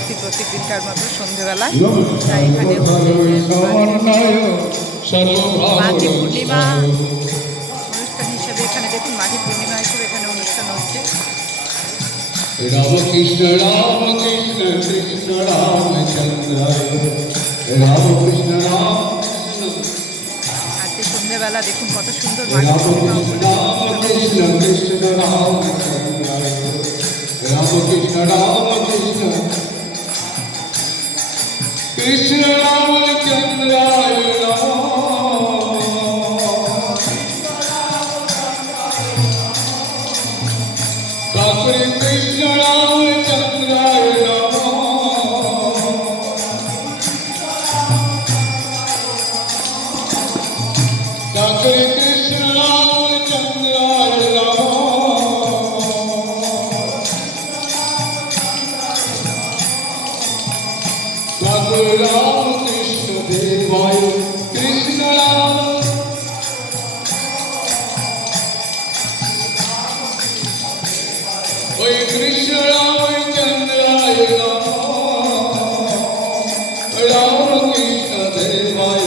এসেছি প্রত্যেকদিনকার মতো সন্ধেবেলায়। তাই এখানে মাঘী পূর্ণিমা অনুষ্ঠান হিসেবে এখানে দেখুন মাঘী পূর্ণিমা হিসেবে এখানে অনুষ্ঠান হচ্ছে। রাম কৃষ্ণ কৃষ্ণ রামচন্দ্র রাম কৃষ্ণ রাম। আজকে সন্ধ্যেবেলা দেখুন কত সুন্দর রাম কৃষ্ণ কৃষ্ণ রামচন্দ্র রাম কৃষ্ণ কৃষ্ণ রামচন্দ্র ঠাকুর কৃষ্ণ রামচন্দ্র ঠাকুর কৃষ্ণ রামচন্দ্র ঠাকুর রামকৃষ্ণ দেবায় কৃষ্ণ রাম ওই কৃষ্ণ রামচন্দ্রায় রামকৃষ্ণ দেবায়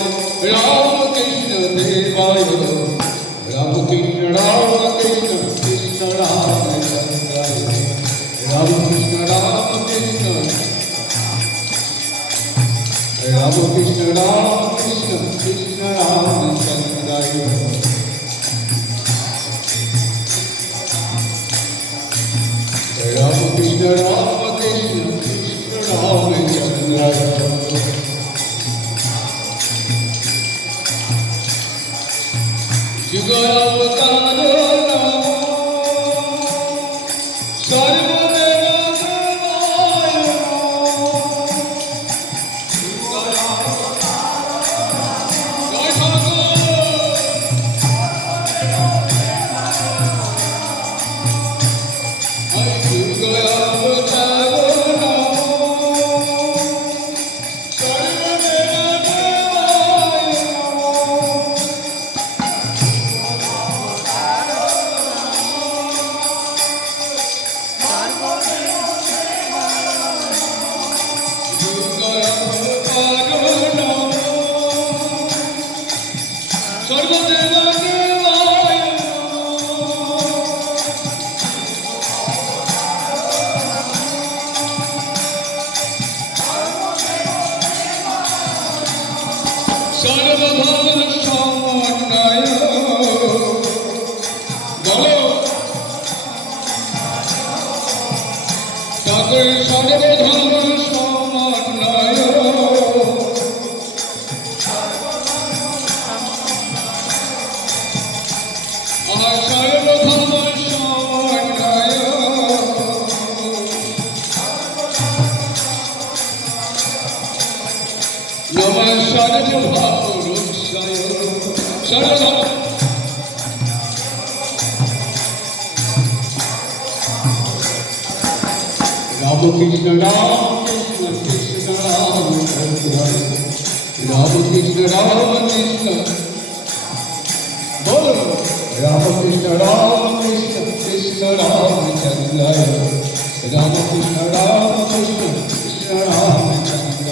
রামকৃষ্ণ দেবায় রামকৃষ্ণ রামকৃষ্ণ কৃষ্ণ রামচন্দ্রায় রামকৃষ্ণ রামকৃষ্ণ রামকৃষ্ণ রামকৃষ্ণ কৃষ্ণ রামচন্দ্রায় রামকৃষ্ণ রামকৃষ্ণ কৃষ্ণ রামচন্দ্রায় যুগাবতার সর্বধর্ম সমন্বয় বলো ঠাকুর সর্বধর্ম সমন্বয় আর সর্বধর্ম সমন্বয় নম সর্বভাবরক্ষায় সর্বধর্ম রামকৃষ্ণ রামকৃষ্ণ কৃষ্ণ রামচন্দ্র রামকৃষ্ণ রামকৃষ্ণ বলো রামকৃষ্ণ রামকৃষ্ণ কৃষ্ণ রামচন্দ্র রামকৃষ্ণ রামকৃষ্ণ কৃষ্ণ রামচন্দ্র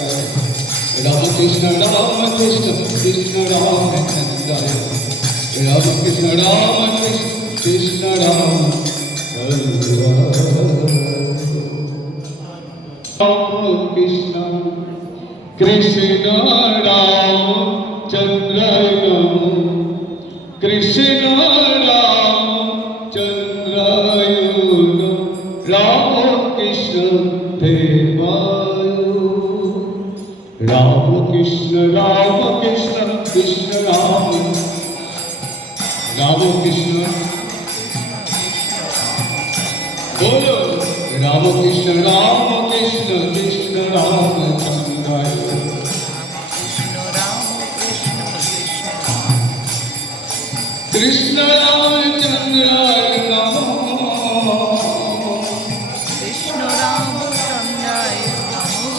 রামকৃষ্ণ রামকৃষ্ণ কৃষ্ণ রামচন্দ্র রামকৃষ্ণ রামকৃষ্ণ কৃষ্ণ রাম কৃষ্ণ কৃষ্ণ রাম চন্দ্র কৃষ্ণ রাম চন্দ্র রাম কৃষ্ণ দেবায় রাম কৃষ্ণ কৃষ্ণ রাম রাম কৃষ্ণ বলো রাম কৃষ্ণ কৃষ্ণ রামচন্দ্রায় কৃষ্ণ রামচন্দ্রায় নমঃ কৃষ্ণ রামচন্দ্রায় নমঃ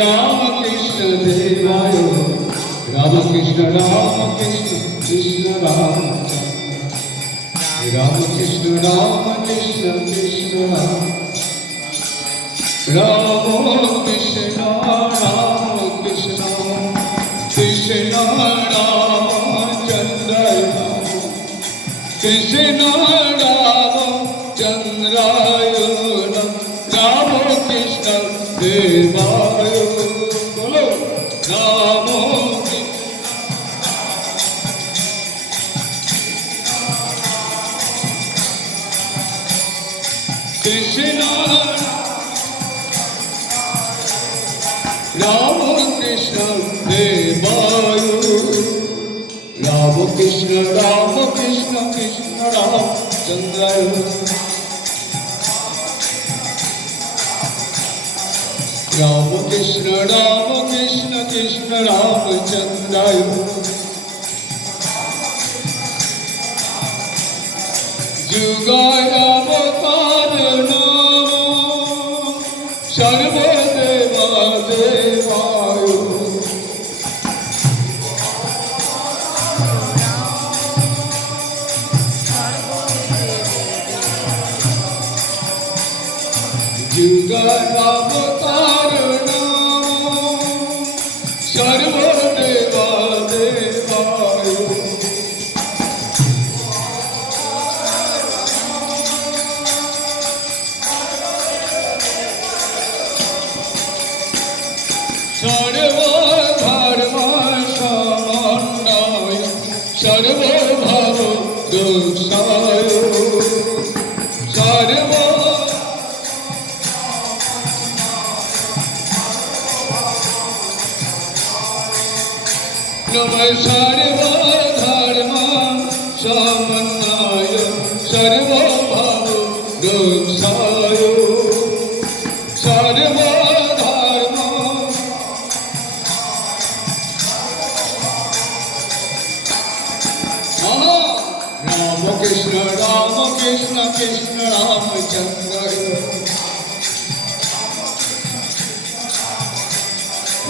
রামকৃষ্ণ দেবায় রামকৃষ্ণ কৃষ্ণ রামচন্দ্র রামকৃষ্ণ কৃষ্ণ রাম রাম কৃষ্ণ রাম কৃষ্ণ কৃষ্ণ রাম চন্দ্র কৃষ্ণ রাম চন্দ্রায় রাম কৃষ্ণ দেবায় বলো রাম কৃষ্ণ রাম কৃষ্ণ দেবায় রাম কৃষ্ণ কৃষ্ণ রাম চন্দ্রায় রাম কৃষ্ণ কৃষ্ণ রাম চন্দ্রায় যুগায় অবতার নাম সর্বদেবা দেবায় যুগায় অবতার নাম সর্বদেবা দেবায় সর্বধর্ম সমন্বয় সর্বভাব দোষায় সর্ব নম সর্বধর্ম সমন্বয় সর্বভাব দোষায় সর্বধর্ম রাম কৃষ্ণ কৃষ্ণ রাম চন্দ্র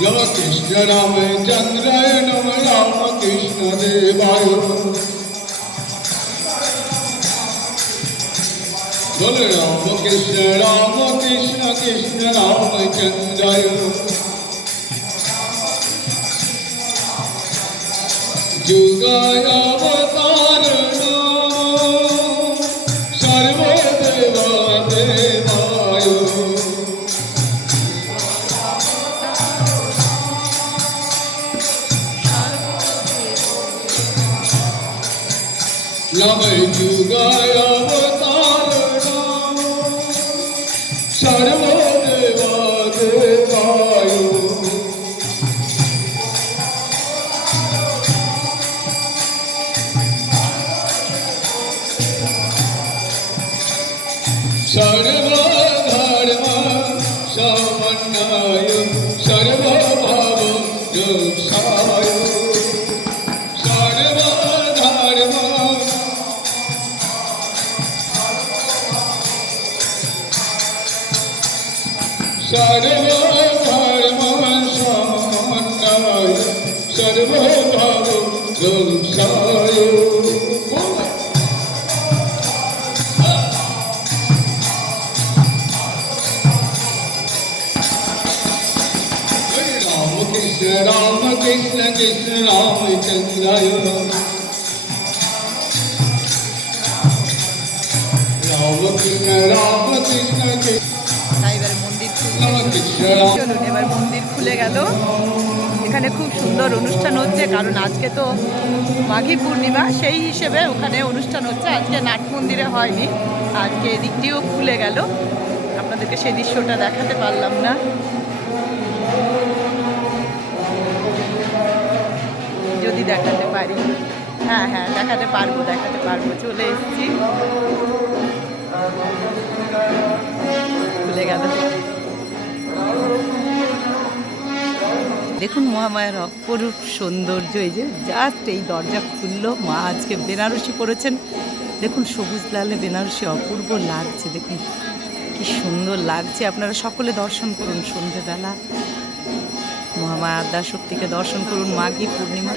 নম কৃষ্ণ রাম চন্দ্রায় নম রাম কৃষ্ণ দেবায় বল রাম কৃষ্ণ কৃষ্ণ রাম চন্দ্রায় যুগায় অবতার নাম সর্বদেবা দেবায় নম যুগায় অবতার নাম সর্বদেবা দেবায় সর্বধর্ম সমন্বয় সর্বভাব দোষায় সর্বধর্ম সর্বধর্ম সমন্বয় সর্বভাব দোষায় রাম কৃষ্ণ রাম চন্দ্রায় রাম কৃষ্ণ তাই এবার মন্দির কৃষ্ণ চলুন, এবার মন্দির খুলে গেল। এখানে খুব সুন্দর অনুষ্ঠান হচ্ছে, কারণ আজকে তো মাঘী পূর্ণিমা, সেই হিসেবে ওখানে অনুষ্ঠান হচ্ছে। আজকে নাট মন্দিরে হয়নি, আজকে এদিকটিও খুলে গেল। আপনাদেরকে সেই দৃশ্যটা দেখাতে পারলাম না। যদি দেখাতে পারি, হ্যাঁ দেখাতে পারবো চলে এসেছি, খুলে গেল। দেখুন মহামায়ার অপরূপ সৌন্দর্য। এই যে জাস্ট এই দরজা খুললো, মা আজকে বেনারসি পরেছেন। দেখুন সবুজ লালে বেনারসি অপূর্ব লাগছে, দেখুন কি সুন্দর লাগছে। আপনারা সকলে দর্শন করুন সন্ধেবেলা, মহামায়া আদ্যাশক্তিকে দর্শন করুন মাঘী পূর্ণিমা।